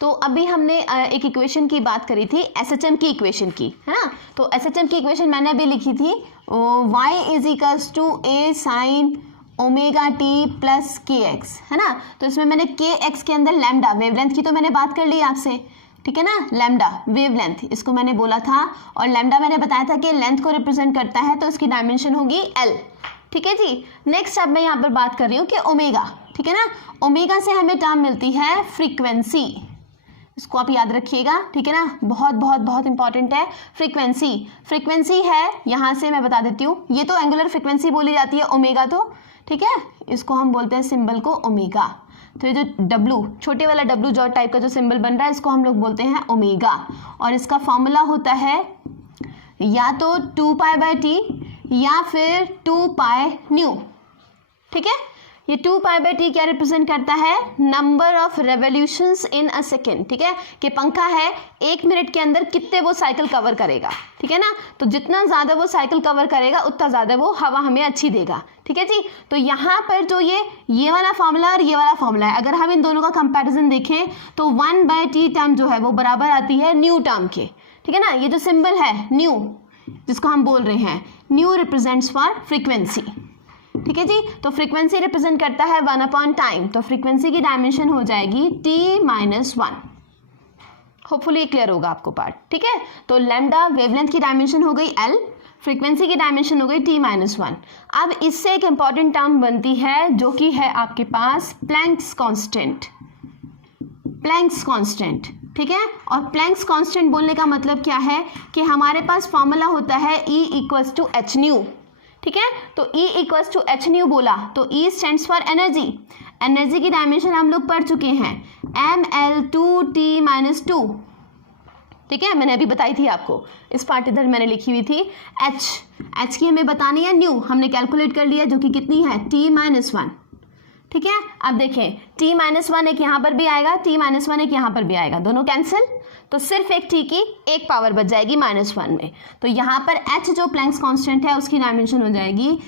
तो अभी हमने एक इक्वेशन की बात करी थी, एसएचएम की इक्वेशन की, है ना। तो एसएचएम की इक्वेशन मैंने अभी लिखी थी, y is equals to a sine omega T plus K X, है ना। तो इसमें मैंने के एक्स के अंदर लैम्डा, वेवलेंथ की तो मैंने बात कर ली आपसे, ठीक है ना। लैम्डा वेवलेंथ इसको मैंने बोला था, और लैम्डा मैंने बताया था कि लेंथ को रिप्रेजेंट करता है, तो इसकी डायमेंशन होगी l, ठीक है जी। नेक्स्ट अब मैं यहाँ पर बात कर रही हूँ कि ओमेगा, ठीक है ना। ओमेगा से हमें टर्म मिलती है फ्रीक्वेंसी, इसको आप याद रखिएगा, ठीक है ना। बहुत बहुत बहुत इंपॉर्टेंट है फ्रीक्वेंसी। फ्रीक्वेंसी है, यहाँ से मैं बता देती हूँ, ये तो एंगुलर फ्रीक्वेंसी बोली जाती है ओमेगा, तो ठीक है, इसको हम बोलते हैं सिंबल को ओमेगा। तो ये जो W, छोटे वाला W जॉट टाइप का जो सिंबल बन रहा है, इसको हम लोग बोलते हैं ओमेगा, और इसका फॉर्मूला होता है या तो 2π/T या फिर 2πν, ठीक है। ये 2π/T क्या रिप्रेजेंट करता है, number of revolutions in a second, ठीक है। कि पंखा है 1 मिनट के अंदर कितने वो साइकिल कवर करेगा, ठीक है ना। तो जितना ज़्यादा वो साइकिल कवर करेगा उतना ज़्यादा वो हवा हमें अच्छी देगा, ठीक है जी। तो यहाँ पर जो ये वाला फॉर्मूला और ये वाला फॉर्मूला है, अगर हम इन दोनों का कंपैरिजन देखें तो 1/T टर्म जो है वो बराबर आती है न्यू टर्म के, ठीक है ना। ये जो सिंबल है न्यू, जिसको हम बोल रहे हैं, न्यू रिप्रेजेंट्स फॉर फ्रीक्वेंसी, ठीक है जी। तो फ्रीक्वेंसी रिप्रेजेंट करता है 1/टाइम, तो फ्रीक्वेंसी की डायमेंशन हो जाएगी t-1। होपफुली क्लियर होगा आपको पार्ट, ठीक है। तो लैम्डा वेवलेंथ की डायमेंशन हो गई l, फ्रीक्वेंसी की डायमेंशन हो गई t-1। अब इससे एक इंपॉर्टेंट टर्म बनती है जो कि है आपके पास प्लैंक्स कांस्टेंट, प्लैंक्स कांस्टेंट, ठीक है। और प्लैंक्स कांस्टेंट बोलने का मतलब क्या है कि हमारे पास फॉर्मूला होता है E equals to H nu, ठीक है। तो E equals to H nu बोला तो E stands for energy, energy की डायमेंशन हम लोग पढ़ चुके हैं ml2t-2, ठीक है, मैंने अभी बताई थी आपको, इस पार्ट इधर मैंने लिखी हुई थी। H की हमें बतानी है न्यू, हमने कैलकुलेट कर लिया, जो कि कितनी है t-1, ठीक है। अब देखें t-1 एक यहाँ पर भी आएगा, t-1 एक यहाँ पर भी आएगा, दोनों कैंसिल, तो सिर्फ एक t की एक पावर बच जाएगी -1 में। तो यहाँ पर h जो प्लैंक्स कांस्टेंट है उसकी डायमेंशन हो जाएगी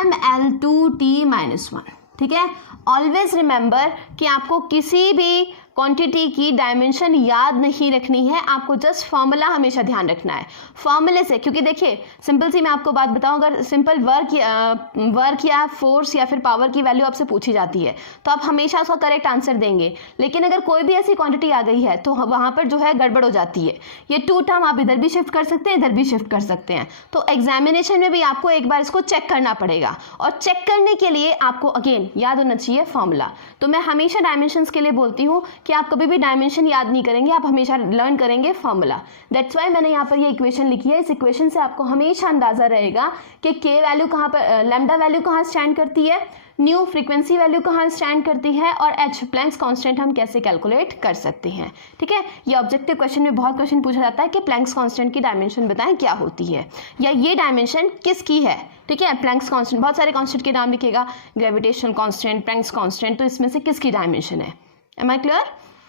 ml2t-1, ठीक है। ऑलवेज रिमेंबर कि आपको किसी भी क्वांटिटी की डायमेंशन याद नहीं रखनी है, आपको जस्ट फॉर्मूला हमेशा ध्यान रखना है फॉर्मूले से। क्योंकि देखिए सिंपल सी मैं आपको बात बताऊं, अगर सिंपल वर्क या फोर्स या फिर पावर की वैल्यू आपसे पूछी जाती है तो आप हमेशा उसका करेक्ट आंसर देंगे, लेकिन अगर कोई भी ऐसी क्वांटिटी आ गई है तो वहाँ पर जो है गड़बड़ हो जाती है। ये 2 टर्म आप इधर भी शिफ्ट कर सकते हैं, इधर भी शिफ्ट कर सकते हैं, तो एग्जामिनेशन में भी आपको एक बार इसको चेक करना पड़ेगा, और चेक करने के लिए आपको अगेन याद होना चाहिए फॉर्मूला। तो मैं हमेशा डायमेंशंस के लिए बोलती हूँ कि आप कभी भी डायमेंशन याद नहीं करेंगे, आप हमेशा लर्न करेंगे फॉर्मूला। दैट्स वाई मैंने यहाँ पर ये इक्वेशन लिखी है। इस इक्वेशन से आपको हमेशा अंदाजा रहेगा कि के वैल्यू कहाँ पर, लैम्डा वैल्यू कहाँ स्टैंड करती है, न्यू फ्रीक्वेंसी वैल्यू कहाँ स्टैंड करती है, और एच प्लैंक्स कांस्टेंट हम कैसे कैलकुलेट कर सकते हैं, ठीक है। ये ऑब्जेक्टिव क्वेश्चन में बहुत क्वेश्चन पूछा जाता है कि प्लैंक्स कांस्टेंट की डायमेंशन बताएं क्या होती है, या ये डायमेंशन किसकी है, ठीक है। प्लैंक्स कांस्टेंट, बहुत सारे कांस्टेंट के नाम लिखेगा, ग्रेविटेशनल कांस्टेंट, प्लैंक्स कांस्टेंट, तो इसमें से किसकी डायमेंशन है। एम आई क्लियर,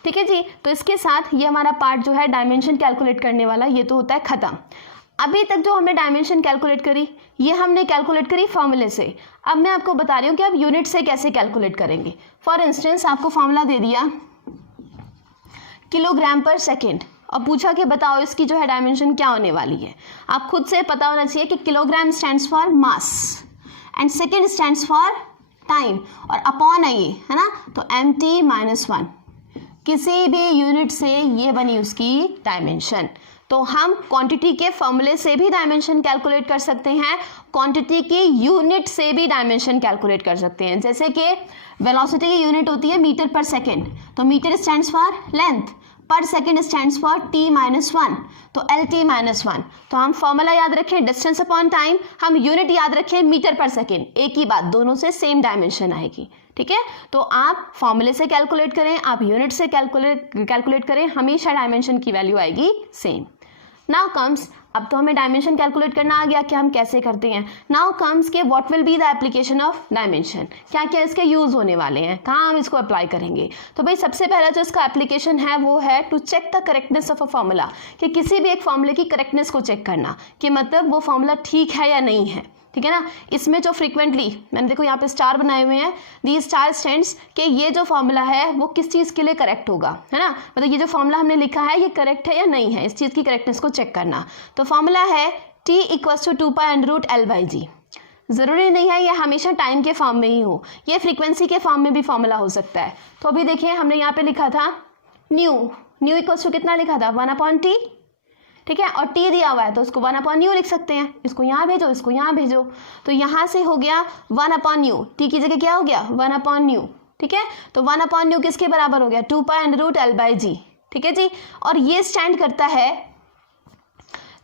ठीक है जी। तो इसके साथ ये हमारा पार्ट जो है डायमेंशन कैलकुलेट करने वाला, ये तो होता है खत्म। अभी तक जो हमने डायमेंशन कैलकुलेट करी, ये हमने कैलकुलेट करी फॉर्मूले से। अब मैं आपको बता रही हूँ कि आप यूनिट से कैसे कैलकुलेट करेंगे। फॉर इंस्टेंस आपको फॉर्मूला दे दिया किलोग्राम पर सेकेंड, और पूछा कि बताओ इसकी जो है डायमेंशन क्या होने वाली है। आप खुद से पता होना चाहिए कि kilogram stands for mass and second stands for time, और अपॉन है ये, है ना। तो mt-1 किसी भी यूनिट से ये बनी उसकी डायमेंशन। तो हम क्वांटिटी के फॉर्मूले से भी डायमेंशन कैलकुलेट कर सकते हैं, क्वांटिटी की यूनिट से भी डायमेंशन कैलकुलेट कर सकते हैं। जैसे कि वेलोसिटी की यूनिट होती है मीटर पर सेकेंड, तो मीटर स्टैंड्स फॉर लेंथ, पर सेकेंड स्टैंड्स फॉर t-1, तो lt-1। तो हम फॉर्मूला याद रखें डिस्टेंस अपॉन टाइम, हम यूनिट याद रखें मीटर पर सेकेंड, एक ही बात, दोनों से सेम डायमेंशन आएगी, ठीक है। तो आप फॉर्मूले से कैलकुलेट करें, आप यूनिट से कैलकुलेट करें, हमेशा डायमेंशन की वैल्यू आएगी सेम। नाउ कम्स, अब तो हमें डायमेंशन कैलकुलेट करना आ गया कि हम कैसे करते हैं। नाउ कम्स के what will be the application of dimension, क्या क्या इसके यूज होने वाले हैं, कहाँ हम इसको अप्लाई करेंगे। तो भाई सबसे पहला जो इसका एप्लीकेशन है वो है to check the correctness of a formula, कि किसी भी एक फॉर्मूले की करेक्टनेस को चेक करना कि मतलब वो फॉर्मूला ठीक है या नहीं है, ठीक है ना। इसमें जो फ्रीक्वेंटली मैंने देखो यहाँ पे स्टार बनाए हुए हैं, दी स्टार स्टैंड्स कि ये जो फॉर्मूला है वो किस चीज़ के लिए करेक्ट होगा, है ना, मतलब ये जो फॉर्मूला हमने लिखा है ये करेक्ट है या नहीं है, इस चीज़ की करेक्टनेस को चेक करना। तो फॉर्मूला है t = 2π√L/g। ज़रूरी नहीं है ये हमेशा टाइम के फॉर्म में ही हो, ये फ्रीक्वेंसी के फॉर्म में भी फॉर्मूला हो सकता है। तो अभी देखिए हमने यहाँ पे लिखा था न्यू = कितना लिखा था 1/t, ठीक है, और t दिया हुआ है तो उसको 1/u लिख सकते हैं, इसको यहाँ भेजो इसको यहाँ भेजो, तो यहाँ से हो गया 1/u, t की जगह क्या हो गया 1/u, ठीक है। तो 1/u किसके बराबर हो गया 2π√L/g, ठीक है जी। और ये स्टैंड करता है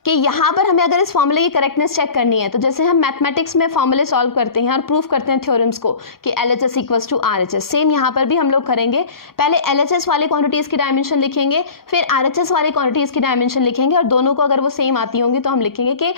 कि यहाँ पर हमें अगर इस फॉर्मूले की करेक्टनेस चेक करनी है तो जैसे हम मैथमेटिक्स में फॉर्मूले सॉल्व करते हैं और प्रूफ करते हैं थ्योरम्स को कि LHS = RHS, सेम यहाँ पर भी हम लोग करेंगे। पहले LHS वाली क्वांटिटीज़ की डायमेंशन लिखेंगे, फिर RHS वाली क्वांटिटीज़ की डायमेंशन लिखेंगे, और दोनों को अगर वो सेम आती होंगी तो हम लिखेंगे कि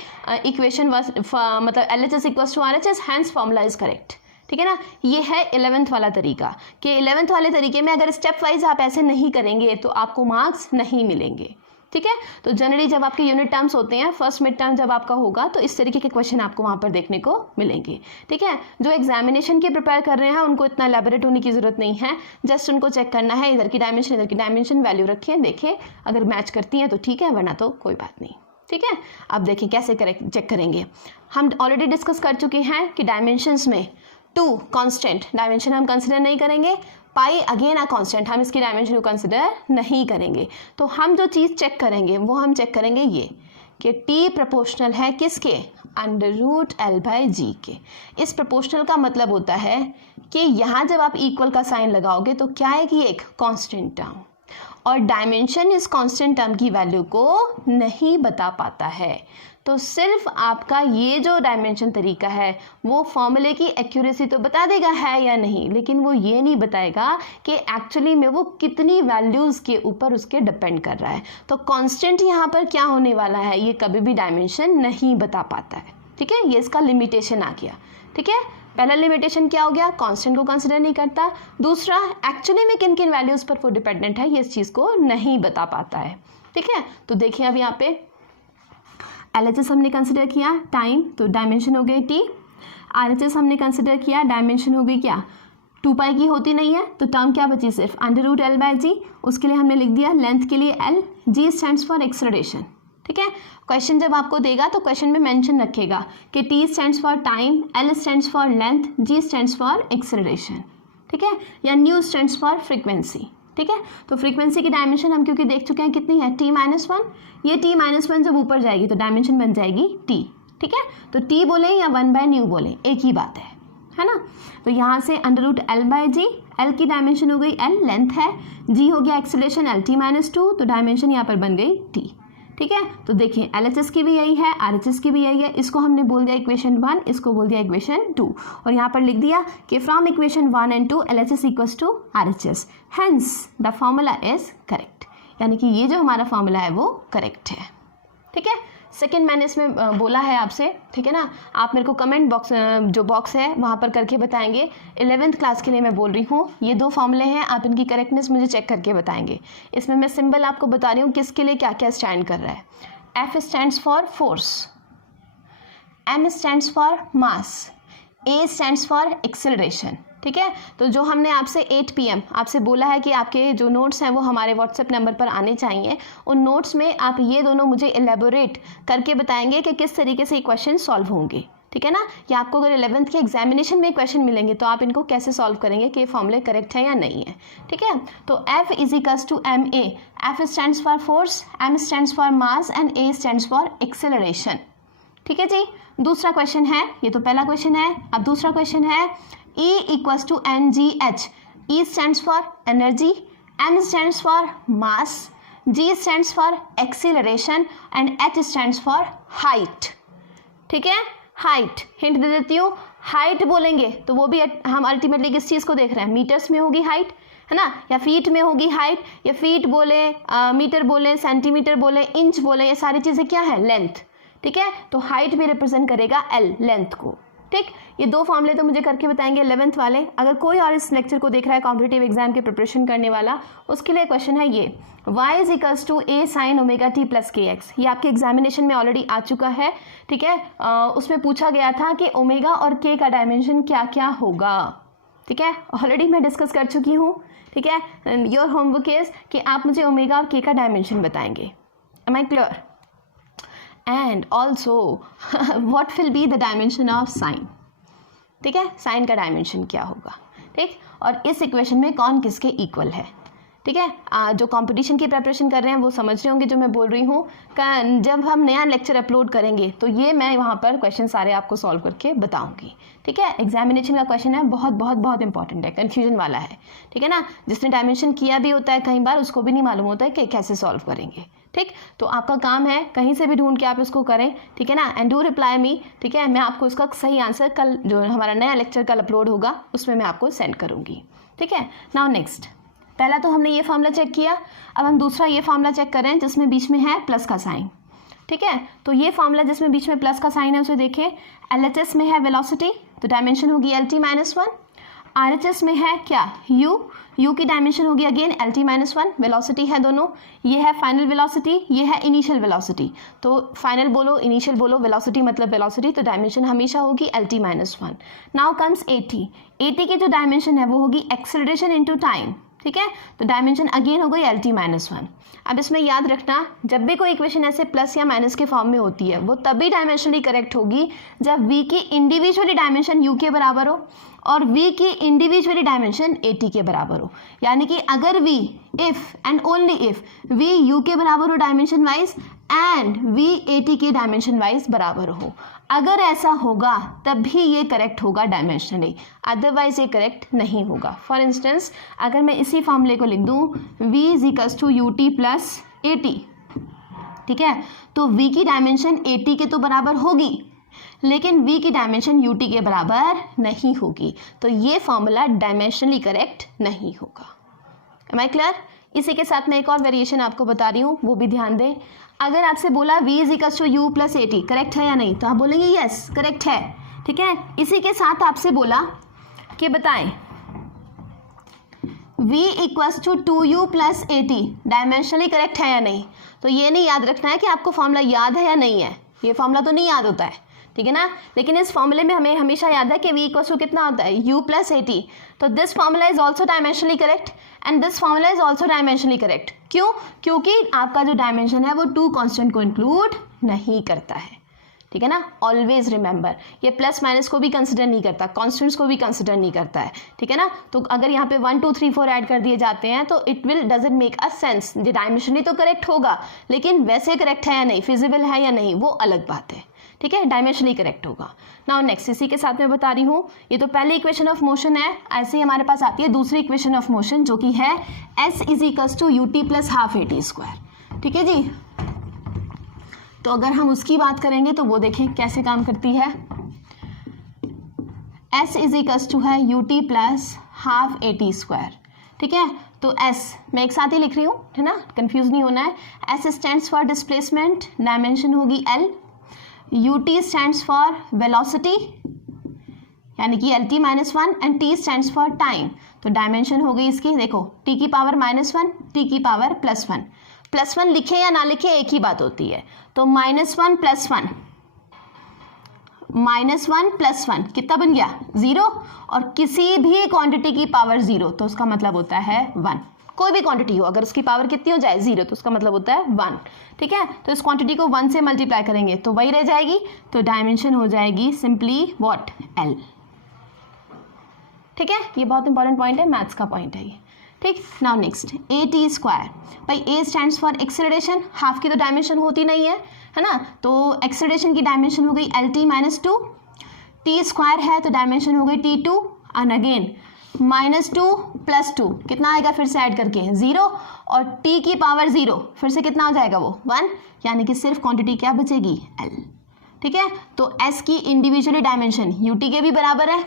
इक्वेशन मतलब LHS = RHS, hence formula is correct, ठीक है ना। ये है 11th वाला तरीका कि 11th वाले तरीके में अगर स्टेप वाइज आप ऐसे नहीं करेंगे तो आपको मार्क्स नहीं मिलेंगे, ठीक है। तो जनरली जब आपके यूनिट टर्म्स होते हैं, फर्स्ट मिड टर्म जब आपका होगा तो इस तरीके के क्वेश्चन आपको वहाँ पर देखने को मिलेंगे, ठीक है। जो एग्जामिनेशन के प्रिपेयर कर रहे हैं उनको इतना एलैबोरेट होने की ज़रूरत नहीं है, जस्ट उनको चेक करना है इधर की डायमेंशन वैल्यू रखें, देखें अगर मैच करती हैं तो ठीक है, वरना तो कोई बात नहीं, ठीक है। अब देखें कैसे चेक करेंगे। हम ऑलरेडी डिस्कस कर चुके हैं कि डायमेंशंस में 2 कांस्टेंट डायमेंशन हम कंसिडर नहीं करेंगे, पाई अगेन अ कांस्टेंट हम इसकी डायमेंशन को कंसिडर नहीं करेंगे। तो हम जो चीज़ चेक करेंगे वो हम चेक करेंगे ये कि t प्रोपोर्शनल है किसके √L/g के। इस प्रोपोर्शनल का मतलब होता है कि यहाँ जब आप इक्वल का साइन लगाओगे तो क्या है कि एक कांस्टेंट टर्म, और डायमेंशन इस कांस्टेंट टर्म की वैल्यू को नहीं बता पाता है। तो सिर्फ आपका ये जो डायमेंशन तरीका है वो फॉर्मूले की एक्यूरेसी तो बता देगा है या नहीं, लेकिन वो ये नहीं बताएगा कि एक्चुअली में वो कितनी वैल्यूज़ के ऊपर उसके डिपेंड कर रहा है। तो कांस्टेंट यहाँ पर क्या होने वाला है ये कभी भी डायमेंशन नहीं बता पाता है, ठीक है। ये इसका लिमिटेशन आ गया, ठीक है। पहला लिमिटेशन क्या हो गया, कांस्टेंट को कंसिडर नहीं करता। दूसरा, एक्चुअली में किन किन वैल्यूज़ पर वो डिपेंडेंट है ये इस चीज़ को नहीं बता पाता है, ठीक है। तो देखिए अब यहाँ पे LHS हमने कंसिडर किया टाइम, तो डायमेंशन हो गई t। RHS हमने कंसिडर किया, डायमेंशन हो गई क्या 2π की होती नहीं है, तो टर्म क्या बची सिर्फ √L/g, उसके लिए हमने लिख दिया लेंथ के लिए L, G stands for acceleration, ठीक है। क्वेश्चन जब आपको देगा तो क्वेश्चन में मेंशन रखेगा कि T stands for time, L stands for length, G stands for acceleration, ठीक है, या न्यू स्टैंड्स फॉर फ्रीक्वेंसी, ठीक है। तो फ्रीक्वेंसी की डायमेंशन हम क्योंकि देख चुके हैं कितनी है t-1, ये t-1 जब ऊपर जाएगी तो डायमेंशन बन जाएगी t, ठीक है। तो t बोले या 1/nu बोले एक ही बात है ना। तो यहाँ से √L/g, L की डायमेंशन हो गई L, लेंथ है, G हो गया एक्सेलरेशन L t-2, तो डायमेंशन यहाँ पर बन गई t, ठीक है। तो देखिए LHS की भी यही है, RHS की भी यही है, इसको हमने बोल दिया इक्वेशन 1, इसको बोल दिया इक्वेशन 2, और यहाँ पर लिख दिया कि from equation 1 and 2 LHS = RHS, hence the formula is correct, यानी कि ये जो हमारा फॉर्मूला है वो करेक्ट है, ठीक है। सेकंड मैंने इसमें बोला है आपसे, ठीक है ना, आप मेरे को कमेंट बॉक्स जो बॉक्स है वहाँ पर करके बताएंगे। 11th क्लास के लिए मैं बोल रही हूँ, ये 2 फॉर्मूले हैं, आप इनकी करेक्टनेस मुझे चेक करके बताएंगे। इसमें मैं सिंबल आपको बता रही हूँ किसके लिए क्या क्या स्टैंड कर रहा है। F stands for force, M stands for mass, A stands for acceleration, ठीक है। तो जो हमने आपसे 8 PM आपसे बोला है कि आपके जो नोट्स हैं वो हमारे व्हाट्सएप नंबर पर आने चाहिए, उन नोट्स में आप ये दोनों मुझे एलेबोरेट करके बताएंगे कि किस तरीके से ये क्वेश्चन सॉल्व होंगे, ठीक है ना। या आपको अगर 11th के एग्जामिनेशन में क्वेश्चन मिलेंगे तो आप इनको कैसे सॉल्व करेंगे कि ये फॉर्मूले करेक्ट है या नहीं है, ठीक है। तो F = ma, F stands for force, M stands for mass and A stands for acceleration, ठीक है जी। दूसरा क्वेश्चन है, ये तो पहला क्वेश्चन है। अब दूसरा क्वेश्चन है E = mgh, E stands for energy, M stands for mass, G stands for acceleration and H stands for height, ठीक है। हाइट हिंट दे देती हूँ, हाइट बोलेंगे तो वो भी हम अल्टीमेटली किस चीज़ को देख रहे हैं, मीटर्स में होगी हाइट, है ना, या फीट में होगी हाइट, या फीट बोले मीटर बोले सेंटीमीटर बोले इंच बोले, ये सारी चीज़ें क्या है लेंथ, ठीक है। तो हाइट भी रिप्रेजेंट करेगा L, लेंथ को, ठीक, ये 2 फॉर्मूले तो मुझे करके बताएंगे 11th वाले। अगर कोई और इस लेक्चर को देख रहा है कॉम्पिटिटिव एग्जाम की प्रिपरेशन करने वाला, उसके लिए क्वेश्चन है ये, y is equals to a sin omega T plus K X. ये आपके एग्जामिनेशन में ऑलरेडी आ चुका है, ठीक है। उसमें पूछा गया था कि ओमेगा और k का डायमेंशन क्या क्या होगा, ठीक है। ऑलरेडी मैं डिस्कस कर चुकी हूँ, ठीक है। योर होमवर्क इज कि आप मुझे ओमेगा और k का डायमेंशन बताएंगे। Am I clear? And also what will be the dimension of sine, ठीक है। साइन का डायमेंशन क्या होगा, ठीक। और इस इक्वेशन में कौन किसके इक्वल है, ठीक है। जो कंपटीशन की प्रिपरेशन कर रहे हैं वो समझ रहे होंगे जो मैं बोल रही हूँ। जब हम नया लेक्चर अपलोड करेंगे तो ये मैं वहाँ पर क्वेश्चन सारे आपको सॉल्व करके बताऊंगी, ठीक है। एग्जामिनेशन का क्वेश्चन है, बहुत बहुत बहुत इंपॉर्टेंट है, कन्फ्यूजन वाला है, ठीक है ना। जिसने डायमेंशन किया भी होता है कई बार, उसको भी नहीं मालूम होता है कि कैसे सॉल्व करेंगे, ठीक। तो आपका काम है कहीं से भी ढूंढ के आप इसको करें, ठीक है ना। एंड डू रिप्लाई मी, ठीक है। मैं आपको इसका सही आंसर कल, जो हमारा नया लेक्चर कल अपलोड होगा, उसमें मैं आपको सेंड करूँगी, ठीक है। नाउ नेक्स्ट, पहला तो हमने ये फार्मूला चेक किया, अब हम दूसरा ये फार्मूला चेक कर रहे हैं जिसमें बीच में है प्लस का साइन, ठीक है। तो ये फार्मूला जिसमें बीच में प्लस का साइन है उसे देखें। LHS में है वेलोसिटी, तो डायमेंशन होगी LT-1। RHS में है क्या, U की डायमेंशन होगी अगेन LT-1, वेलोसिटी है दोनों। ये है फाइनल वेलोसिटी, ये है इनिशियल वेलोसिटी। तो फाइनल बोलो इनिशियल बोलो, वेलोसिटी मतलब वेलोसिटी, तो डायमेंशन हमेशा होगी LT-1। नाउ कम्स AT की जो डायमेंशन है वो होगी एक्सेलरेशन इनटू टाइम, ठीक है। तो डायमेंशन अगेन हो गई LT-1। अब इसमें याद रखना, जब भी कोई इक्वेशन ऐसे प्लस या माइनस के फॉर्म में होती है वो तभी डायमेंशनली करेक्ट होगी जब v की इंडिविजुअली डायमेंशन u के बराबर हो और v की इंडिविजुअली डायमेंशन AT के बराबर हो। यानी कि अगर v, if and only if v u के बराबर हो dimension wise and v AT के डायमेंशन वाइज बराबर हो, अगर ऐसा होगा तब भी ये करेक्ट होगा डायमेंशनली, अदरवाइज ये करेक्ट नहीं होगा। फॉर इंस्टेंस अगर मैं इसी फॉर्मूले को लिख दूँ v is equals to ut plus AT, ठीक है, तो v की डायमेंशन AT के तो बराबर होगी लेकिन v की डायमेंशन ut के बराबर नहीं होगी, तो ये फॉर्मूला डायमेंशनली करेक्ट नहीं होगा। Am I clear? इसी के साथ मैं एक और वेरिएशन आपको बता रही हूँ, वो भी ध्यान दें। अगर आपसे बोला v is equals to u plus AT, correct है या नहीं, तो आप बोलेंगे यस करेक्ट है, ठीक है। इसी के साथ आपसे बोला कि बताएं v equals to 2u plus AT dimensionally correct है या नहीं, तो ये नहीं याद रखना है कि आपको फॉर्मूला याद है या नहीं है, ये फॉर्मूला तो नहीं याद होता है, ठीक है ना। लेकिन इस फॉर्मूले में हमें हमेशा याद है कि v इक्वल्स टू कितना होता है, u प्लस AT। तो this formula is also dimensionally correct and this formula is also dimensionally correct. क्यों? क्योंकि आपका जो डायमेंशन है वो 2 कांस्टेंट को इंक्लूड नहीं करता है, ठीक है ना। ऑलवेज रिमेंबर, ये प्लस माइनस को भी कंसिडर नहीं करता, कॉन्स्टेंट्स को भी कंसिडर नहीं करता है, ठीक है ना। तो अगर यहाँ पे 1 2 3 4 ऐड कर दिए जाते हैं तो it will doesn't make a sense. ये डायमेंशनली तो करेक्ट होगा लेकिन वैसे करेक्ट है या नहीं, फिजिबल है या नहीं, वो अलग बात है, ठीक है। डायमेंशनली करेक्ट होगा। नाउ नेक्स्ट, इसी के साथ मैं बता रही हूँ, ये तो पहले इक्वेशन ऑफ मोशन है, ऐसे ही हमारे पास आती है दूसरी इक्वेशन ऑफ मोशन जो कि है s is equals to ut plus half AT square, ठीक है जी। तो अगर हम उसकी बात करेंगे तो वो देखें कैसे काम करती है। s इज इक्वल्स टू है ut plus half AT square, ठीक है। तो s मैं एक साथ ही लिख रही हूँ, है ना, कंफ्यूज नहीं होना है। s stands for displacement, dimension होगी L। ut stands for velocity यानी कि LT-1 and t stands for time, तो डायमेंशन हो गई इसकी, देखो t की पावर -1 t की पावर +1। +1 लिखे या ना लिखे एक ही बात होती है, तो -1 + 1, -1 + 1 कितना बन गया 0, और किसी भी क्वांटिटी की पावर 0 तो उसका मतलब होता है 1। कोई भी क्वांटिटी हो अगर उसकी पावर कितनी हो जाए 0 तो उसका मतलब होता है 1, ठीक है। तो इस क्वांटिटी को 1 से मल्टीप्लाई करेंगे तो वही रह जाएगी, तो डायमेंशन हो जाएगी सिंपली व्हाट, L, ठीक है। ये बहुत इंपॉर्टेंट पॉइंट है, मैथ्स का पॉइंट है ये, ठीक। नाउ नेक्स्ट AT स्क्वायर, भाई A stands for acceleration, half की तो डायमेंशन होती नहीं है ना, तो एक्सेलरेशन की डायमेंशन हो गई LT-2, t स्क्वायर है तो डायमेंशन हो गई T2 एंड अगेन -2 + 2 कितना आएगा, फिर से ऐड करके 0, और t की पावर 0 फिर से कितना हो जाएगा वो 1, यानी कि सिर्फ क्वांटिटी क्या बचेगी L, ठीक है। तो s की इंडिविजुअली डायमेंशन ut के भी बराबर है,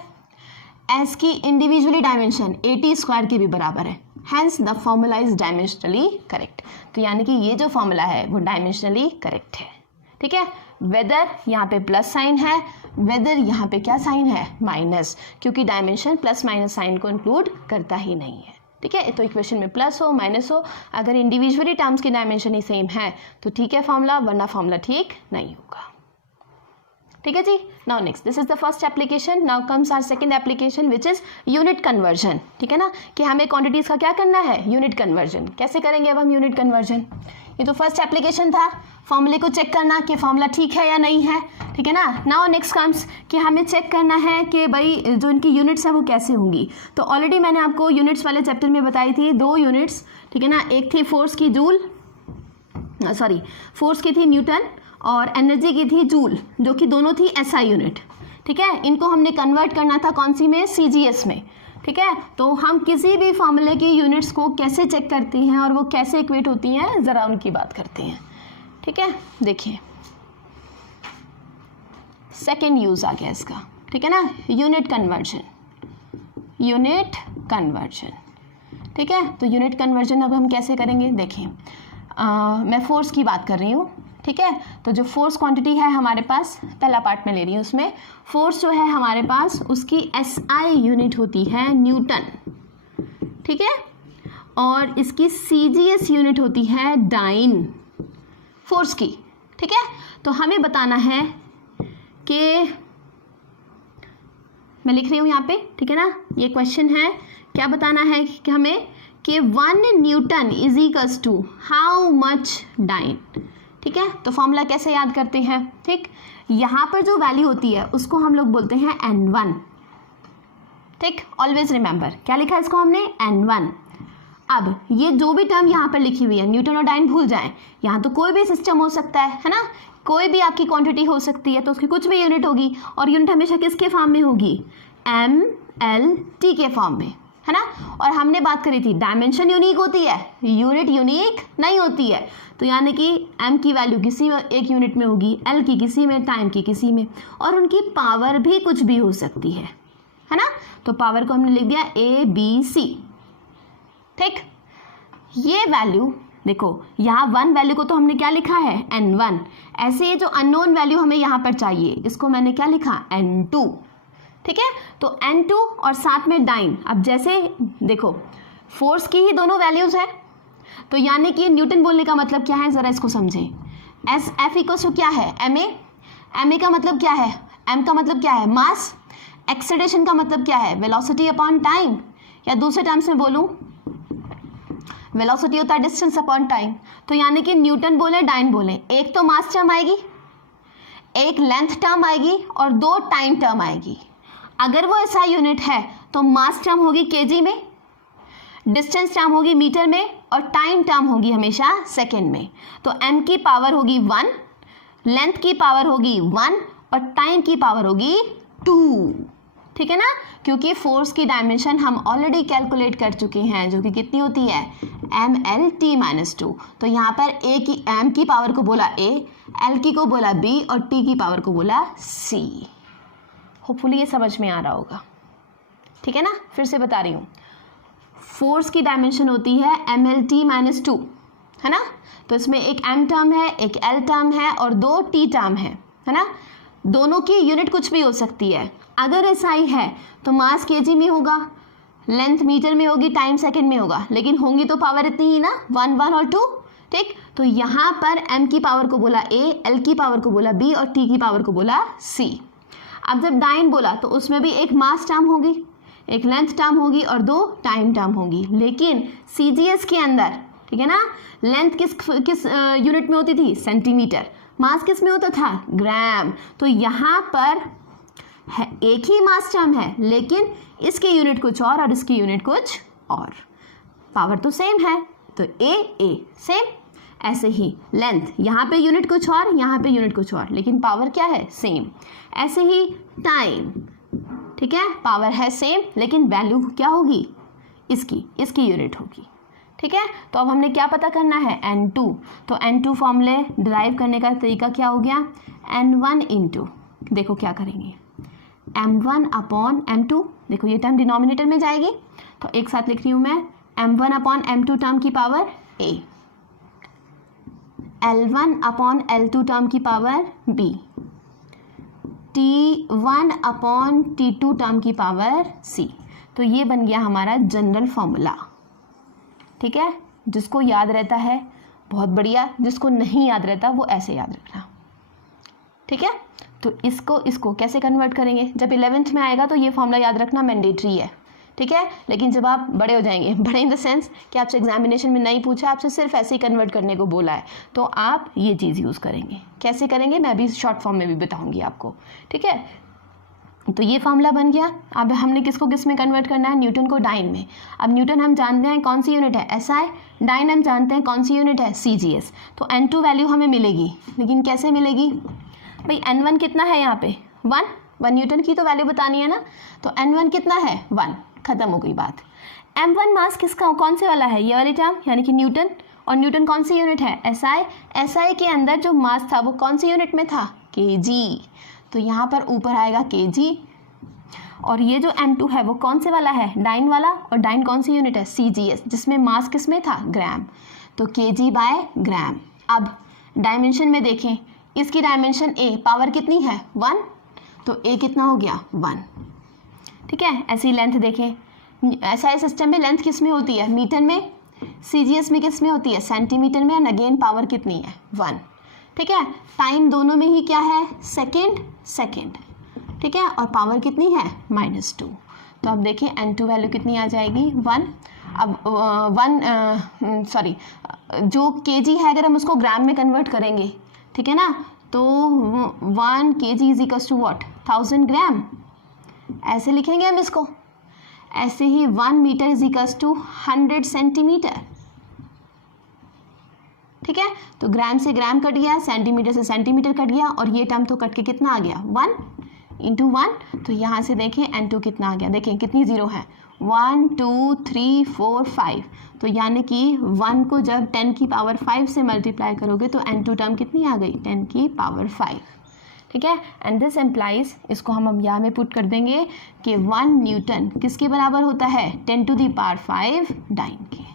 s की इंडिविजुअली डायमेंशन AT स्क्वायर के भी बराबर है, hence the formula is dimensionally correct. तो यानी कि ये जो फॉर्मूला है वो डायमेंशनली करेक्ट है, ठीक है, वेदर यहाँ पे प्लस साइन है, वेदर यहाँ पे क्या साइन है, माइनस, क्योंकि डायमेंशन प्लस माइनस साइन को इंक्लूड करता ही नहीं है। ठीक है, तो इक्वेशन में प्लस हो माइनस हो, अगर इंडिविजुअली टर्म्स की डायमेंशन ही सेम है तो ठीक है फॉर्मूला, वरना फॉर्मूला ठीक नहीं होगा। ठीक है जी। Now next, this is the first application. Now comes our second application which is unit conversion. ठीक है ना, कि हमें क्वांटिटीज का क्या करना है, यूनिट कन्वर्जन। कैसे करेंगे अब हम यूनिट कन्वर्जन? ये तो फर्स्ट एप्लीकेशन था, फॉर्मूले को चेक करना कि फॉर्मूला ठीक है या नहीं है। ठीक है ना। नाउ नेक्स्ट कम्स कि हमें चेक करना है कि भाई जो इनकी यूनिट्स हैं वो कैसे होंगी। तो ऑलरेडी मैंने आपको यूनिट्स वाले चैप्टर में बताई थी 2 यूनिट्स। ठीक है ना, एक थी फोर्स की जूल, सॉरी फोर्स की थी न्यूटन और एनर्जी की थी जूल, जो कि दोनों थी एसआई यूनिट। ठीक है, इनको हमने कन्वर्ट करना था कौन सी में, सीजीएस में। ठीक है, तो हम किसी भी फॉर्मूले की यूनिट्स को कैसे चेक करते हैं और वो कैसे इक्वेट होती हैं, ज़रा उनकी बात करते हैं। ठीक है, देखिए सेकेंड यूज़ आ गया इसका। ठीक है ना, यूनिट कन्वर्जन, यूनिट कन्वर्जन। ठीक है, तो यूनिट कन्वर्जन अब हम कैसे करेंगे, देखिए मैं फोर्स की बात कर रही हूँ। ठीक है, तो जो फोर्स क्वांटिटी है हमारे पास, पहला पार्ट में ले रही हूँ, उसमें फोर्स जो है हमारे पास उसकी एसआई यूनिट होती है न्यूटन। ठीक है, और इसकी सीजीएस यूनिट होती है डाइन फोर्स की। ठीक है, तो हमें बताना है कि मैं लिख रही हूँ यहाँ पे। ठीक है ना, ये क्वेश्चन है, क्या बताना है कि हमें कि 1 newton is equals to how much dyne. ठीक है, तो फॉर्मूला कैसे याद करते हैं। ठीक, यहाँ पर जो वैल्यू होती है उसको हम लोग बोलते हैं N1। ठीक, ऑलवेज रिमेंबर क्या लिखा है इसको हमने, N1। अब ये जो भी टर्म यहाँ पर लिखी हुई है, न्यूटन और डाइन भूल जाएं, यहाँ तो कोई भी सिस्टम हो सकता है ना, कोई भी आपकी क्वांटिटी हो सकती है, तो उसकी कुछ भी यूनिट होगी, और यूनिट हमेशा किसके फॉर्म में होगी, MLT के फॉर्म में, है ना। और हमने बात करी थी डायमेंशन यूनिक होती है, यूनिट यूनिक नहीं होती है। तो यानी कि m की वैल्यू किसी एक यूनिट में होगी, l की किसी में, टाइम की किसी में, और उनकी पावर भी कुछ भी हो सकती है ना। तो पावर को हमने लिख दिया ABC। ठीक, ये वैल्यू देखो, यहाँ 1 वैल्यू को तो हमने क्या लिखा है, N1। ऐसे ये जो अननोन वैल्यू हमें यहाँ पर चाहिए, इसको मैंने क्या लिखा, N2। ठीक है, तो N2 और साथ में डाइन। अब जैसे देखो फोर्स की ही दोनों वैल्यूज है, तो यानी कि न्यूटन बोलने का मतलब क्या है, जरा इसको समझें। एस एफ इक्वल्स टू क्या है, एम ए का मतलब क्या है, एम का मतलब क्या है, मास। एक्सेलरेशन का मतलब क्या है, वेलोसिटी अपॉन टाइम, या दूसरे टर्म्स में बोलूं, वेलोसिटी होता है डिस्टेंस अपॉन टाइम। तो यानी कि न्यूटन बोले डाइन बोले, एक तो मास टर्म आएगी, एक लेंथ टर्म आएगी, और 2 टाइम टर्म आएगी। अगर वो ऐसा यूनिट है तो मास टर्म होगी केजी में, डिस्टेंस टर्म होगी मीटर में, और टाइम टर्म होगी हमेशा सेकेंड में। तो m की पावर होगी 1, लेंथ की पावर होगी 1, और टाइम की पावर होगी 2। ठीक है ना, क्योंकि फोर्स की डायमेंशन हम ऑलरेडी कैलकुलेट कर चुके हैं, जो कि कितनी होती है, MLT-2। तो यहाँ पर a की m की पावर को बोला a, l की को बोला b, और t की पावर को बोला c। होपफुली ये समझ में आ रहा होगा। ठीक है ना, फिर से बता रही हूँ, फोर्स की डायमेंशन होती है MLT-2, है ना। तो इसमें एक m टर्म है, एक l टर्म है, और 2 t टर्म है ना। दोनों की यूनिट कुछ भी हो सकती है। अगर SI है तो मास केजी में होगा, लेंथ मीटर में होगी, टाइम सेकंड में होगा, लेकिन होंगी तो पावर इतनी ही ना, 1 1 और 2। ठीक, तो यहाँ पर m की पावर को बोला a, l की पावर को बोला b, और t की पावर को बोला c। अब जब डाइन बोला तो उसमें भी एक मास टर्म होगी, एक लेंथ टर्म होगी, और 2 टाइम टर्म होगी। लेकिन सीजीएस के अंदर, ठीक है ना, लेंथ किस यूनिट में होती थी, सेंटीमीटर, मास किस में होता था, ग्राम। तो यहाँ पर है एक ही मास टर्म है, लेकिन इसकी यूनिट कुछ और इसकी यूनिट कुछ और, पावर तो सेम है, तो ए सेम। ऐसे ही लेंथ, यहाँ पे यूनिट कुछ और, यहाँ पे यूनिट कुछ और, लेकिन पावर क्या है, सेम। ऐसे ही टाइम, ठीक है, पावर है सेम, लेकिन वैल्यू क्या होगी, इसकी यूनिट होगी। ठीक है, तो अब हमने क्या पता करना है, N2। तो N2 फॉर्मूले डिराइव करने का तरीका क्या हो गया, N1 इंटू, देखो क्या करेंगे, M1 अपॉन M2। देखो ये टर्म डिनोमिनेटर में जाएगी, तो एक साथ लिख रही हूँ मैं, M1 अपॉन M2 टर्म की power a। L1 upon L2 term की power B, T1 upon T2 term की पावर C। तो ये बन गया हमारा जनरल फॉर्मूला। ठीक है, जिसको याद रहता है बहुत बढ़िया, जिसको नहीं याद रहता वो ऐसे याद रखना। ठीक है, तो इसको कैसे कन्वर्ट करेंगे, जब 11th में आएगा तो ये फॉर्मूला याद रखना मैंडेटरी है। ठीक है, लेकिन जब आप बड़े हो जाएंगे, बड़े इन द सेंस कि आपसे एग्जामिनेशन में नहीं पूछा, आपसे सिर्फ ऐसे ही कन्वर्ट करने को बोला है, तो आप ये चीज़ यूज़ करेंगे। कैसे करेंगे मैं अभी शॉर्ट फॉर्म में भी बताऊंगी आपको। ठीक है, तो ये फॉर्मूला बन गया। अब हमने किसको किस में कन्वर्ट करना है, न्यूटन को डाइन में। अब न्यूटन हम जानते हैं कौन सी यूनिट है, SI, डाइन हम जानते हैं कौन सी यूनिट है, CGS। तो N2 वैल्यू हमें मिलेगी, लेकिन कैसे मिलेगी भाई, N1 कितना है यहाँ पे 1 न्यूटन की तो वैल्यू बतानी है ना, तो N1 कितना है 1, खत्म हो गई बात। M1 मास किसका, कौन से वाला है, ये वाली टर्म यानी कि न्यूटन, और न्यूटन कौन सी यूनिट है, SI। SI के अंदर जो मास था वो कौन सी यूनिट में था, kg, तो यहाँ पर ऊपर आएगा kg। और ये जो M2 है वो कौन से वाला है, डाइन वाला, और डाइन कौन सी यूनिट है, CGS, जिसमें मास किस में था, ग्राम, तो kg बाय ग्राम। अब डायमेंशन में देखें, इसकी डायमेंशन A, पावर कितनी है 1, तो A कितना हो गया 1। ठीक है, ऐसी लेंथ देखें, SI सिस्टम में लेंथ किस में होती है, मीटर में, CGS में किस में होती है, सेंटीमीटर में, एंड अगेन पावर कितनी है 1। ठीक है, टाइम दोनों में ही क्या है, सेकेंड। ठीक है, और पावर कितनी है -2। तो अब देखें N2 वैल्यू कितनी आ जाएगी 1। अब जो kg है अगर हम उसको ग्राम में कन्वर्ट करेंगे, ठीक है ना, तो 1 kg is equals to what, 1000 gram, ऐसे लिखेंगे हम इसको। ऐसे ही 1 metre is equals to 100 centimetre. ठीक है, तो ग्राम से ग्राम कट गया, सेंटीमीटर से सेंटीमीटर कट गया, और ये टर्म तो कट के कितना आ गया 1 × 1। तो यहाँ से देखें N2 कितना आ गया, देखें कितनी जीरो है, 1 2 3 4 5। तो यानी कि 1 को जब 10 की पावर 5 से मल्टीप्लाई करोगे तो N2 टर्म कितनी आ गई, 10 की पावर 5। ठीक है, एंड दिस एम्प्लाइज, इसको हम यहाँ में पुट कर देंगे कि 1 न्यूटन किसके बराबर होता है, 10 टू दी पावर 5 डाइन के।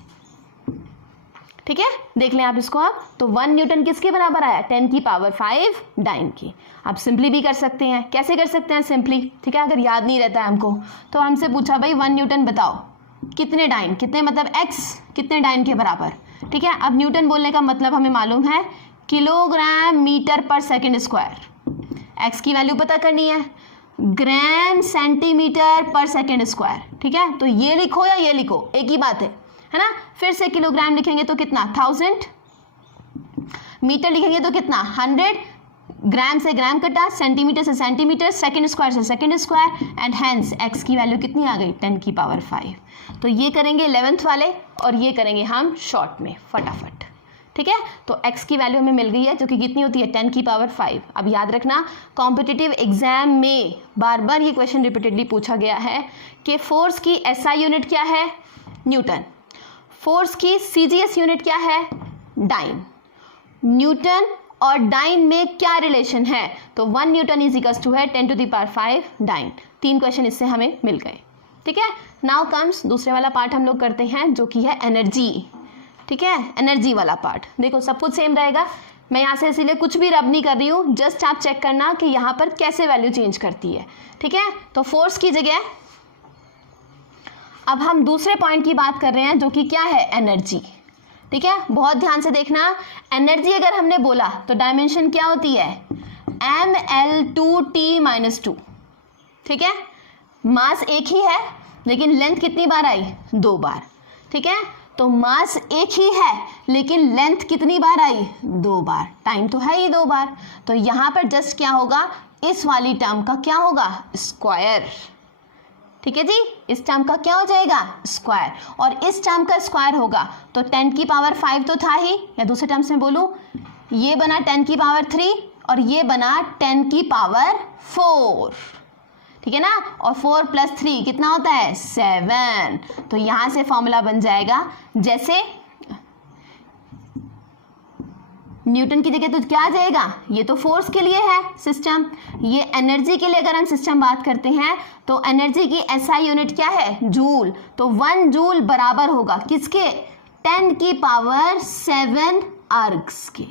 ठीक है, देख लें आप इसको। आप तो 1 न्यूटन किसके बराबर आया, 10 की पावर 5 डाइन की। आप सिंपली भी कर सकते हैं, कैसे कर सकते हैं सिंपली, ठीक है, अगर याद नहीं रहता है हमको, तो हमसे पूछा भाई 1 न्यूटन बताओ कितने डाइन, कितने मतलब x कितने डाइन के बराबर। ठीक है, अब न्यूटन बोलने का मतलब हमें मालूम है किलोग्राम मीटर पर सेकेंड स्क्वायर, x की वैल्यू पता करनी है, ग्राम सेंटीमीटर पर सेकेंड स्क्वायर। ठीक है, तो ये लिखो या ये लिखो एक ही बात है ना। फिर से किलोग्राम लिखेंगे तो कितना 1000, मीटर लिखेंगे तो कितना 100, ग्राम से ग्राम कटा, सेंटीमीटर से सेंटीमीटर, सेकेंड स्क्वायर से second square, and hence x की वैल्यू कितनी आ गई 10 की पावर 5। तो ये करेंगे 11th वाले, और ये करेंगे हम शॉर्ट में फटाफट। ठीक है, तो x की वैल्यू हमें मिल गई है जो कि कितनी होती है 10 की पावर 5। अब याद रखना कॉम्पिटिटिव एग्जाम में बार बार ये क्वेश्चन रिपीटेडली पूछा गया है कि फोर्स की SI यूनिट क्या है, न्यूटन, फोर्स की CGS यूनिट क्या है, डाइन, न्यूटन और डाइन में क्या रिलेशन है, तो 1 न्यूटन इज इक्वल्स टू है 10 to the power 5 dyne. 3 question इससे हमें मिल गए। ठीक है, नाउ कम्स दूसरे वाला पार्ट हम लोग करते हैं जो कि है एनर्जी। ठीक है, एनर्जी वाला पार्ट देखो सब कुछ सेम रहेगा, मैं यहाँ से इसीलिए कुछ भी रब नहीं कर रही हूँ, जस्ट आप चेक करना कि यहाँ पर कैसे वैल्यू चेंज करती है। ठीक है, तो फोर्स की जगह अब हम दूसरे पॉइंट की बात कर रहे हैं जो कि क्या है, एनर्जी। ठीक है, बहुत ध्यान से देखना, एनर्जी अगर हमने बोला तो डायमेंशन क्या होती है, mL2T-2। ठीक है, मास एक ही है लेकिन लेंथ कितनी बार आई, 2 बार। ठीक है, तो मास एक ही है लेकिन लेंथ कितनी बार आई, 2 बार, टाइम तो है ही 2 बार। तो यहाँ पर जस्ट क्या होगा, इस वाली टर्म का क्या होगा, स्क्वायर। ठीक है जी, इस टर्म का क्या हो जाएगा, स्क्वायर, और इस टर्म का स्क्वायर होगा तो 10 की पावर 5 तो था ही, या दूसरे टर्म्स में बोलूं ये बना 10 की पावर 3 और ये बना 10 की पावर 4। ठीक है ना, और 4 + 3 कितना होता है 7। तो यहां से फॉर्मूला बन जाएगा, जैसे न्यूटन की जगह तो क्या आ जाएगा, ये तो फोर्स के लिए है सिस्टम, ये एनर्जी के लिए अगर हम सिस्टम बात करते हैं तो एनर्जी की SI यूनिट क्या है, जूल। तो 1 जूल बराबर होगा किसके, 10 की पावर 7 अर्ग्स के।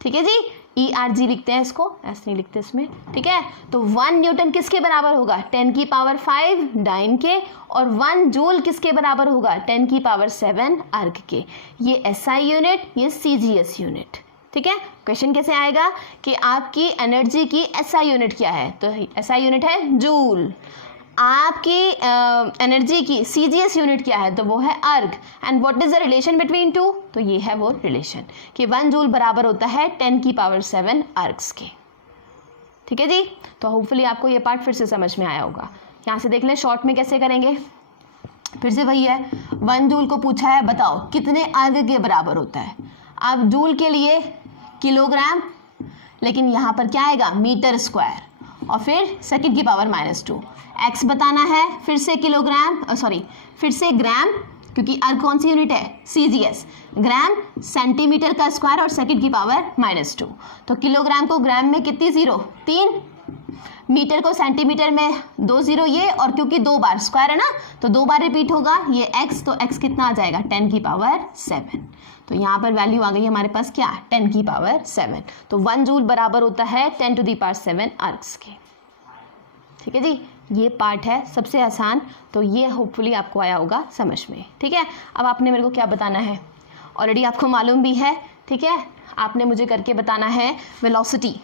ठीक है जी, ERG लिखते हैं इसको, ऐसे नहीं लिखते इसमें, ठीक है। तो 1 न्यूटन किसके बराबर होगा, 10 की पावर 5 डाइन के, और 1 जूल किसके बराबर होगा, 10 की पावर 7 अर्ग के। ये SI यूनिट, ये CGS यूनिट, ठीक है। क्वेश्चन कैसे आएगा कि आपकी एनर्जी की SI यूनिट क्या है, तो SI यूनिट है जूल। आपकी एनर्जी की CGS यूनिट क्या है, तो वो है अर्ग। And what is the relation between two, तो ये है वो रिलेशन कि 1 जूल बराबर होता है 10 की पावर 7 अर्ग्स के, ठीक है जी। तो होपफुली आपको ये पार्ट फिर से समझ में आया होगा। यहाँ से देख लें शॉर्ट में कैसे करेंगे, फिर से वही है, 1 जूल को पूछा है बताओ कितने अर्ग के बराबर होता है। अब जूल के लिए किलोग्राम, लेकिन यहाँ पर क्या आएगा, मीटर स्क्वायर, और फिर सेकंड की पावर -2। एक्स बताना है, फिर से किलोग्राम, फिर से ग्राम, क्योंकि अर्ग कौन सी यूनिट है, CGS, ग्राम सेंटीमीटर का स्क्वायर और सेकंड की पावर -2। तो किलोग्राम को ग्राम में कितनी जीरो, 3, मीटर को सेंटीमीटर में 2 जीरो ये, और क्योंकि 2 बार स्क्वायर है ना तो 2 बार रिपीट होगा ये x, तो x कितना आ जाएगा, 10 की पावर 7। तो यहाँ पर वैल्यू आ गई हमारे पास क्या, 10 की पावर 7। तो 1 जूल बराबर होता है 10 टू द पावर 7 अर्ग्स के, ठीक है जी। ये पार्ट है सबसे आसान, तो ये होपफुली आपको आया होगा समझ में, ठीक है। अब आपने मेरे को क्या बताना है, ऑलरेडी आपको मालूम भी है, ठीक है। आपने मुझे करके बताना है वेलोसिटी,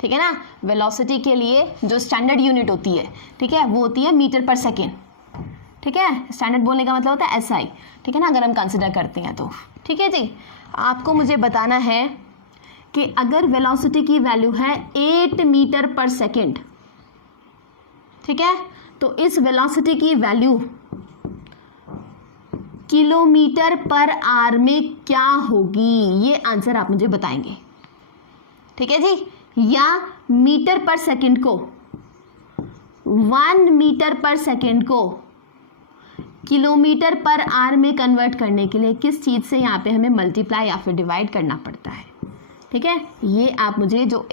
ठीक है ना। वेलोसिटी के लिए जो स्टैंडर्ड यूनिट होती है, ठीक है, वो होती है मीटर पर सेकेंड, ठीक है। स्टैंडर्ड बोलने का मतलब होता है SI, ठीक है ना, अगर हम कंसिडर करते हैं तो, ठीक है जी। आपको मुझे बताना है कि अगर वेलोसिटी की वैल्यू है 8 मीटर पर सेकेंड, ठीक है, तो इस वेलोसिटी की वैल्यू किलोमीटर पर आवर में क्या होगी, ये आंसर आप मुझे बताएंगे, ठीक है जी। या मीटर पर सेकंड को, 1 मीटर पर सेकंड को किलोमीटर पर आवर में कन्वर्ट करने के लिए किस चीज़ से यहाँ पे हमें मल्टीप्लाई या फिर डिवाइड करना पड़ता है, ठीक है। ये आप मुझे जो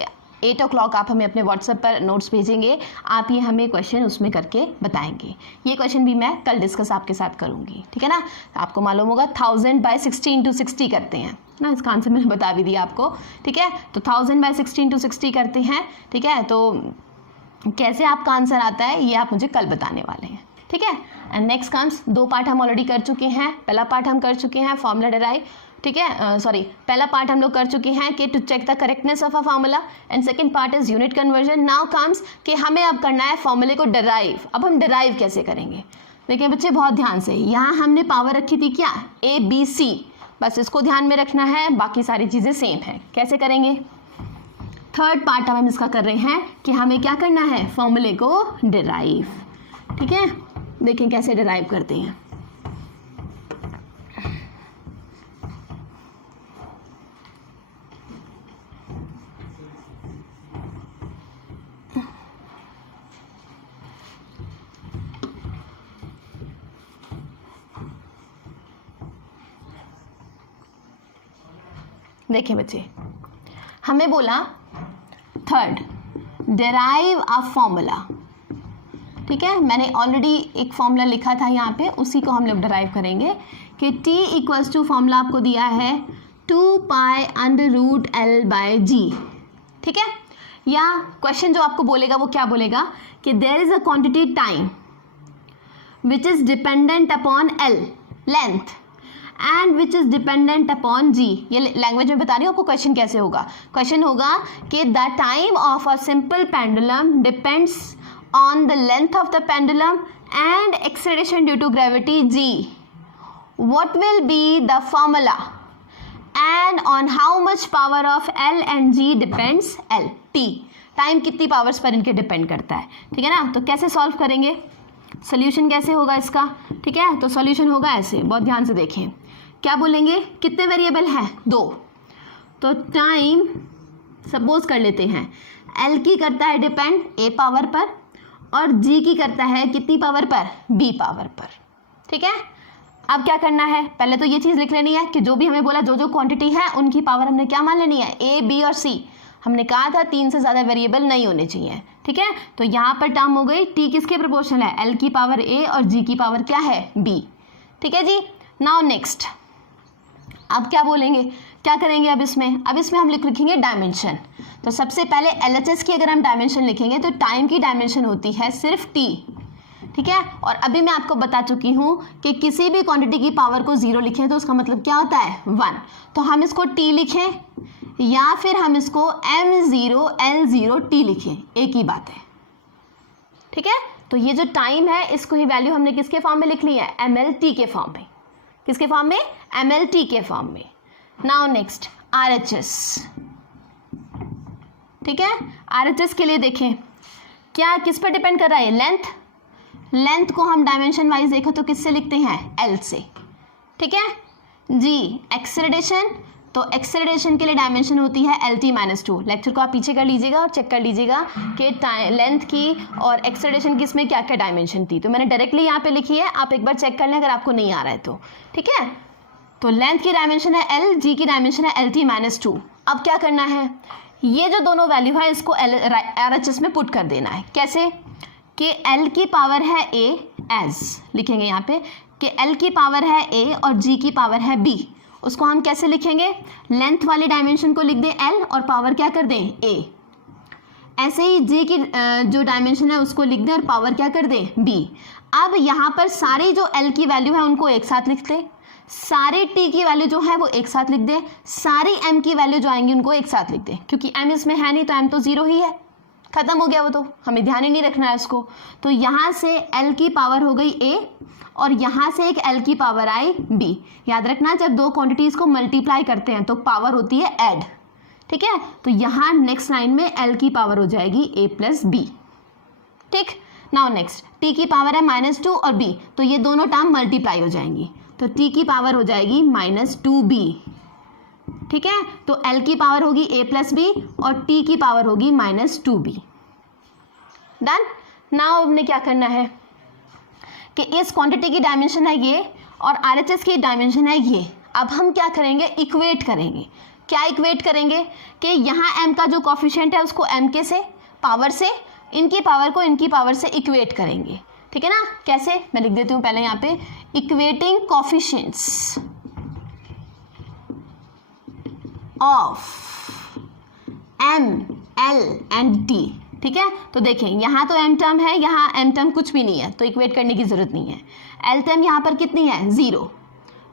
8 o'clock आप हमें अपने व्हाट्सएप पर नोट्स भेजेंगे, आप ये हमें क्वेश्चन उसमें करके बताएंगे। ये क्वेश्चन भी मैं कल डिस्कस आपके साथ करूँगी, ठीक है ना। आपको मालूम होगा 1000/16 × 60 करते हैं ना, इसका आंसर मैंने बता भी दिया आपको, ठीक है। तो 1000/16 × 60 करते हैं, ठीक है। तो कैसे आपका आंसर आता है ये आप मुझे कल बताने वाले हैं, ठीक है। एंड नेक्स्ट कम्स, 2 पार्ट हम ऑलरेडी कर चुके हैं। पहला पार्ट हम कर चुके हैं फॉर्मूला डिराइव, ठीक है, पहला पार्ट हम लोग कर चुके हैं कि to check the correctness of a formula, and second part is unit conversion. Now comes कि हमें अब करना है फॉर्मूले को डिराइव। अब हम डिराइव कैसे करेंगे, देखिए बच्चे बहुत ध्यान से, यहाँ हमने पावर रखी थी क्या, ABC, बस इसको ध्यान में रखना है, बाकी सारी चीज़ें सेम है। कैसे करेंगे, थर्ड पार्ट हम इसका कर रहे हैं कि हमें क्या करना है, फॉर्मूले को डिराइव, ठीक है। देखें कैसे डिराइव करते हैं। देखिए बच्चे, हमें बोला थर्ड डिराइव अ फॉर्मूला, ठीक है। मैंने ऑलरेडी एक फॉर्मूला लिखा था यहाँ पे, उसी को हम लोग डिराइव करेंगे कि T = फॉर्मूला आपको दिया है 2π√L/G, ठीक है। या क्वेश्चन जो आपको बोलेगा वो क्या बोलेगा कि there is a quantity time which is dependent upon L length and which is dependent upon G। ये लैंग्वेज में बता रही हूँ आपको क्वेश्चन कैसे होगा। क्वेश्चन होगा कि the time of a simple pendulum depends on the length of the pendulum and acceleration due to gravity G. What will be the formula and on how much power of L and G depends L? T time कितनी powers पर इनके depend करता है, ठीक है ना। तो कैसे सॉल्व करेंगे, सोल्यूशन कैसे होगा इसका, ठीक है। तो सोल्यूशन होगा ऐसे, बहुत ध्यान से देखें, क्या बोलेंगे, कितने वेरिएबल हैं, 2। तो टाइम सपोज कर लेते हैं L की करता है डिपेंड A पावर पर और G की करता है कितनी पावर पर, B पावर पर, ठीक है। अब क्या करना है, पहले तो ये चीज़ लिख लेनी है कि जो भी हमें बोला जो जो क्वांटिटी है उनकी पावर हमने क्या मान लेनी है, A, B और C। हमने कहा था 3 से ज़्यादा वेरिएबल नहीं होने चाहिए, ठीक है। तो यहाँ पर टर्म हो गई T किसके प्रोपोर्शनल है, L की पावर A और G की पावर क्या है, B, ठीक है जी। नाउ नेक्स्ट, अब क्या बोलेंगे क्या करेंगे अब इसमें हम लिखेंगे डायमेंशन। तो सबसे पहले LHS की अगर हम डायमेंशन लिखेंगे तो टाइम की डायमेंशन होती है सिर्फ t, ठीक है। और अभी मैं आपको बता चुकी हूँ कि किसी भी क्वांटिटी की पावर को 0 लिखें तो उसका मतलब क्या होता है 1। तो हम इसको t लिखें या फिर हम इसको m0 L0 t लिखें, एक ही बात है, ठीक है। तो ये जो टाइम है इसको ही वैल्यू हमने किसके फॉर्म में लिख ली है, MLT के फॉर्म में। किसके फॉर्म में, MLT के फॉर्म में। नाउ नेक्स्ट RHS, ठीक है। RHS के लिए देखें क्या किस पर डिपेंड कर रहा है, लेंथ को हम डायमेंशन वाइज देखो तो किससे लिखते हैं, L से, ठीक है जी। एक्सेलरेशन, तो एक्सेलरेशन के लिए डायमेंशन होती है LT-2। लेक्चर को आप पीछे कर लीजिएगा और चेक कर लीजिएगा कि लेंथ की और एक्सेलरेशन की इसमें क्या क्या डायमेंशन थी। तो मैंने डायरेक्टली यहाँ पे लिखी है, आप एक बार चेक कर लें अगर आपको नहीं आ रहा है तो, ठीक है। तो लेंथ की डायमेंशन है L, G की डायमेंशन है LT-2। अब क्या करना है, ये जो दोनों वैल्यू है इसको RHS में पुट कर देना है। कैसे कि L की पावर है A, एज लिखेंगे यहाँ पे कि L की पावर है A और G की पावर है B। उसको हम कैसे लिखेंगे, लेंथ वाली डायमेंशन को लिख दें L और पावर क्या कर दें A। ऐसे ही G की जो डायमेंशन है उसको लिख दें और पावर क्या कर दें B। अब यहाँ पर सारी जो L की वैल्यू है उनको एक साथ लिख दें, सारे T की वैल्यू जो है वो एक साथ लिख दें, सारी M की वैल्यू जो आएंगी उनको एक साथ लिख दें, क्योंकि M इसमें है नहीं तो M तो 0 ही है, खत्म हो गया वो, तो हमें ध्यान ही नहीं रखना है उसको। तो यहाँ से L की पावर हो गई A और यहाँ से एक L की पावर आई B। याद रखना जब दो क्वांटिटीज़ को मल्टीप्लाई करते हैं तो पावर होती है ऐड, ठीक है। तो यहाँ नेक्स्ट लाइन में L की पावर हो जाएगी A + B, ठीक। नाउ नेक्स्ट T की पावर है -2 और B, तो ये दोनों टर्म मल्टीप्लाई हो जाएंगी, तो T की पावर हो जाएगी -2B, ठीक है। तो L की पावर होगी A + B और T की पावर होगी -2B। डन। नाउ हमने क्या करना है कि इस क्वांटिटी की डायमेंशन है ये और RHS की डायमेंशन है ये। अब हम क्या करेंगे, इक्वेट करेंगे। क्या इक्वेट करेंगे कि यहाँ M का जो कॉफिशिएंट है उसको M के से पावर से, इनकी पावर को इनकी पावर से इक्वेट करेंगे, ठीक है ना। कैसे, मैं लिख देती हूँ पहले यहाँ पे, equating coefficients of M, L and T, ठीक है। तो देखें यहाँ तो M टर्म है, यहाँ M टर्म कुछ भी नहीं है तो इक्वेट करने की जरूरत नहीं है। L टर्म यहाँ पर कितनी है, 0,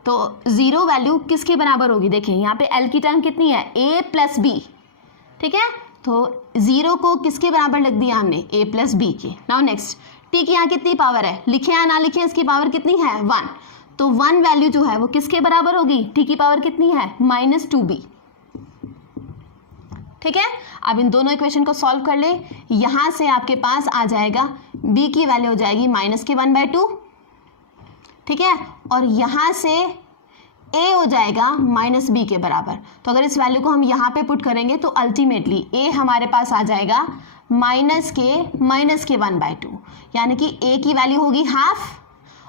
तो 0 वैल्यू किसके बराबर होगी, देखें यहाँ पे L की टर्म कितनी है, A + B, ठीक है। तो 0 को किसके बराबर लग दिया हमने, A + B के। नाउ नेक्स्ट T की यहाँ कितनी पावर है, लिखें या ना लिखें इसकी पावर कितनी है 1, तो 1 वैल्यू जो है वो किसके बराबर होगी, T की पावर कितनी है -2B, ठीक है। अब इन दोनों इक्वेशन को सॉल्व कर ले, यहाँ से आपके पास आ जाएगा B की वैल्यू हो जाएगी -1/2, ठीक है, और यहाँ से A हो जाएगा -B के बराबर। तो अगर इस वैल्यू को हम यहाँ पे पुट करेंगे तो अल्टीमेटली A हमारे पास आ जाएगा -1/2, यानी कि A की वैल्यू होगी हाफ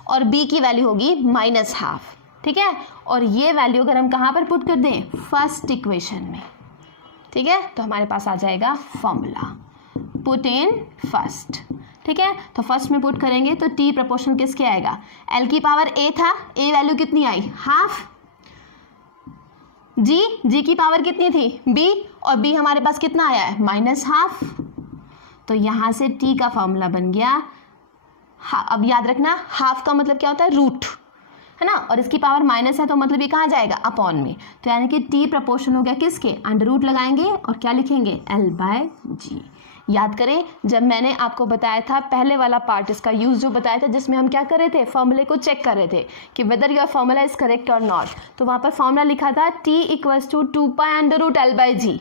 और B की वैल्यू होगी -½ ठीक है। और ये वैल्यू अगर हम कहाँ पर पुट कर दें, फर्स्ट इक्वेशन में, ठीक है। तो हमारे पास आ जाएगा फॉर्मूला, पुट इन फर्स्ट, ठीक है। तो फर्स्ट में पुट करेंगे तो T प्रोपोर्शनल किसके आएगा, L की पावर A था, A वैल्यू कितनी आई, हाफ, G की पावर कितनी थी B, और B हमारे पास कितना आया है -½ तो यहाँ से T का फॉर्मूला बन गया। अब याद रखना हाफ का मतलब क्या होता है, रूट, है ना, और इसकी पावर माइनस है तो मतलब ये कहाँ जाएगा, अपॉन में। तो यानी कि T प्रोपोर्शन हो गया किसके, √ लगाएंगे और क्या लिखेंगे, L/G। याद करें जब मैंने आपको बताया था पहले वाला पार्ट, इसका यूज़ जो बताया था जिसमें हम क्या कर रहे थे, फॉर्मूले को चेक कर रहे थे कि whether your formula is correct और नॉट। तो वहाँ पर फॉर्मूला लिखा था T = 2π √L/G,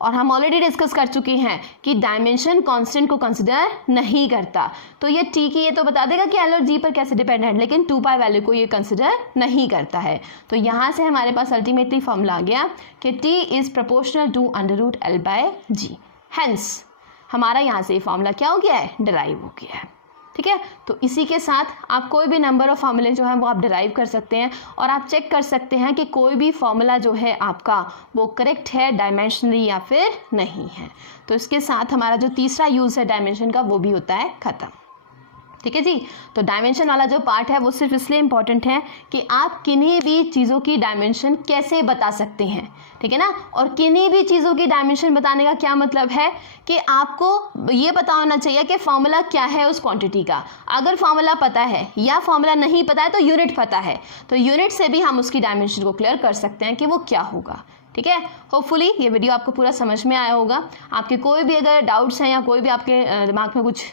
और हम ऑलरेडी डिस्कस कर चुके हैं कि डायमेंशन कांस्टेंट को कंसिडर नहीं करता। तो ये T की ये तो बता देगा कि L और G पर कैसे डिपेंड है, लेकिन 2π वैल्यू को ये कंसिडर नहीं करता है। तो यहाँ से हमारे पास अल्टीमेटली फॉर्मूला आ गया कि T is proportional to √L/G। Hence हमारा यहाँ से फॉर्मूला क्या हो गया है, डिराइव हो गया है, ठीक है। तो इसी के साथ आप कोई भी नंबर ऑफ फॉर्मूले जो है वो आप डिराइव कर सकते हैं और आप चेक कर सकते हैं कि कोई भी फॉर्मूला जो है आपका वो करेक्ट है डायमेंशनली या फिर नहीं है। तो इसके साथ हमारा जो तीसरा यूज़ है डायमेंशन का वो भी होता है ख़त्म। ठीक है जी। तो डायमेंशन वाला जो पार्ट है वो सिर्फ इसलिए इम्पॉर्टेंट है कि आप किन्हीं भी चीज़ों की डायमेंशन कैसे बता सकते हैं, ठीक है ना। और किन्हीं भी चीज़ों की डायमेंशन बताने का क्या मतलब है कि आपको ये पता होना चाहिए कि फॉर्मूला क्या है उस क्वांटिटी का। अगर फॉर्मूला पता है या फॉर्मूला नहीं पता है तो यूनिट पता है, तो यूनिट से भी हम उसकी डायमेंशन को क्लियर कर सकते हैं कि वो क्या होगा, ठीक है। होपफुली ये वीडियो आपको पूरा समझ में आया होगा। आपके कोई भी अगर डाउट्स हैं या कोई भी आपके दिमाग में कुछ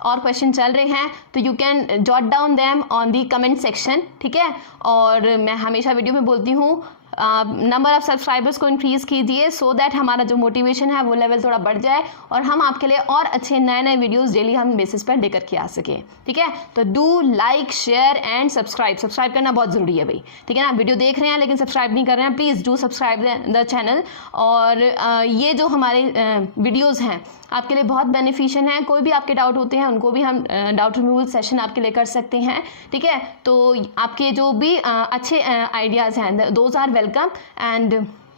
और क्वेश्चन चल रहे हैं तो you can jot down them on the comment section, ठीक है। और मैं हमेशा वीडियो में बोलती हूँ नंबर ऑफ सब्सक्राइबर्स को इंक्रीज़ कीजिए सो दैट हमारा जो मोटिवेशन है वो लेवल थोड़ा बढ़ जाए और हम आपके लिए और अच्छे नए नए वीडियोस डेली हम बेसिस पर लेकर के आ सकें, ठीक है। तो do like share and subscribe करना बहुत ज़रूरी है भाई, ठीक है ना। वीडियो देख रहे हैं लेकिन सब्सक्राइब नहीं कर रहे हैं, please do subscribe the channel. और ये जो हमारे वीडियोज़ हैं आपके लिए बहुत बेनिफिशियल हैं। कोई भी आपके डाउट होते हैं उनको भी हम डाउट रिमूवल सेशन आपके लिए कर सकते हैं, ठीक है। तो आपके जो भी अच्छे आइडियाज़ हैं those are welcome and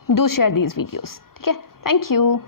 do share these videos, ठीक है। Thank you.